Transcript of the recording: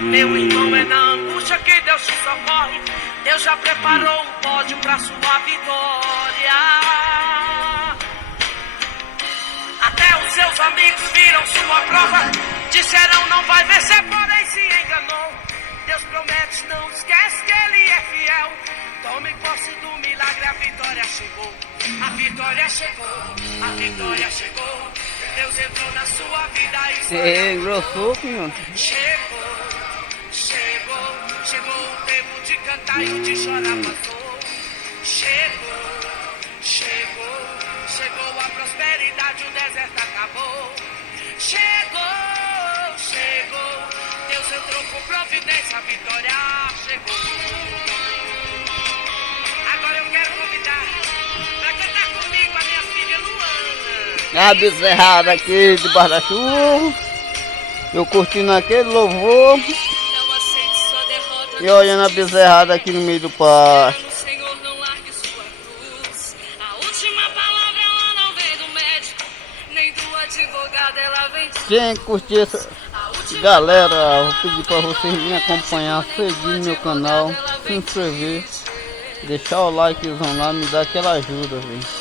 Meu irmão, é na angústia que Deus te socorre. Deus já preparou um pódio pra sua vitória. Até os seus amigos viram sua prova. Disseram não vai vencer, porém se enganou. Deus promete, não esquece que Ele é fiel. Tome posse do milagre, a vitória chegou. A vitória chegou, a vitória chegou. Deus entrou na sua vida e engrossou, senhor. chegou, chegou, chegou o tempo de cantar e o de chorar passou. Chegou, chegou, chegou a prosperidade, o deserto acabou. Chegou, chegou, Deus entrou com providência, a vitória chegou. Agora eu quero convidar pra cantar comigo a minha filha Luana. A bezerrada aqui debaixo da chuva. Eu curtindo aquele louvor. Não aceite sua derrota. E olhando a bezerrada aqui no meio do pasto. No Senhor, não largue sua cruz. A última palavra ela não vem do médico, nem do advogado, ela vem de Quem curtir essa galera, vou pedir para vocês me acompanhar, seguir meu canal, se inscrever, deixar o likezão lá, me dá aquela ajuda, velho.